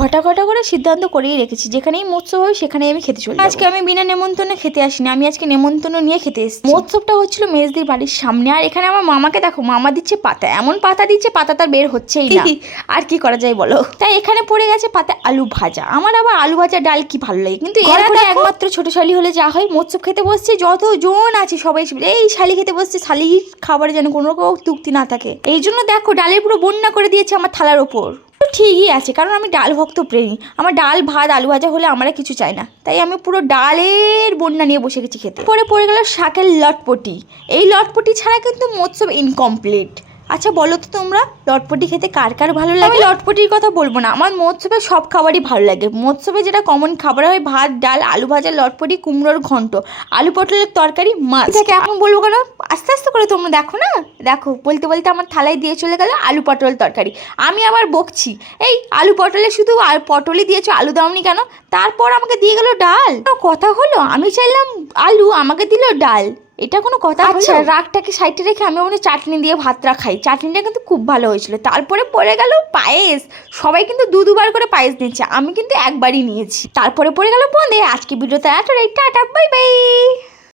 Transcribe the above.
ঘটা ঘটা করে সিদ্ধান্ত করেই রেখেছি, যেখানেই মৎস্য হয় সেখানেই আমি খেতে চলি। আজকে আমি বিনা নেমন্তন্নে খেতে আসিনি, আমি আজকে নেমন্তন্ন নিয়ে খেতে এসেছি। মৎস্যটা হচ্ছিল মেজদির বাড়ির সামনে, আর এখানে আমার মামাকে দেখো, মামা দিচ্ছে পাতা, এমন পাতা দিচ্ছে পাতা তার বের হচ্ছেই না। আর কি করা যায় বলো। তাই এখানে পড়ে গেছে পাতা আলু ভাজা। আমার আবার আলু ভাজা ডাল কি ভালো লাগে, কিন্তু এরা একমাত্র ছোট শালি হলে যা হয়, মৎস্য খেতে বসছে, যতজন আছে সবাই এই শালি খেতে বসছে, শালির খাবারে যেন কোনো রকম তুক্তি না থাকে। এই জন্য দেখো ডালের পুরো বন্যা করে দিয়েছে আমার থালার ওপর। ঠিকই আছে, কারণ আমি ডাল ভক্ত প্রেমী, আমার ডাল ভাত আলু ভাজা হলে আমরা কিছু চাই না, তাই আমি পুরো ডালের বন্যা নিয়ে বসে গেছি খেতে। পরে পড়ে গেল শাকের লটপটি। এই লটপটি ছাড়া কিন্তু মৎস্য ইনকমপ্লিট। আচ্ছা বলো তো তোমরা, লটপটি খেতে কার কার ভালো লাগে? আমি লটপটির কথা বলবো না, আমার মৎস্যবে সব খাবারই ভালো লাগে। মৎস্যবে যেটা কমন খাবার হয়, ভাত ডাল আলু ভাজা লটপটি কুমড়োর ঘন্ট আলু পটলের তরকারি মাছ। এটাকে এখন বলবো কেন, আস্তে আস্তে করে তোমরা দেখো না, দেখো বলতে বলতে আমার থালায় দিয়ে চলে গেল আলু পটল তরকারি। আমি আবার বকছি, এই আলু পটলে শুধু আর পটলই দিয়েছো, আলু দাওনি কেন? তারপর আমাকে দিয়ে গেল ডাল। কথা হলো, আমি চাইলাম আলু, আমাকে দিল ডাল, এটা কোনো কথা? আচ্ছা রাগটাকে সাইডে রেখে আমি ওখানে চাটনি দিয়ে ভাতটা খাই, চাটনিটা কিন্তু খুব ভালো হয়েছিল। তারপরে পড়ে গেল পায়েস, সবাই কিন্তু দুবার করে পায়েস নিচ্ছে, আমি কিন্তু একবারই নিয়েছি। তারপরে পড়ে গেল বোঁদে। আজকে ভিডিওতে এতটাই, টাটা বাই বাই।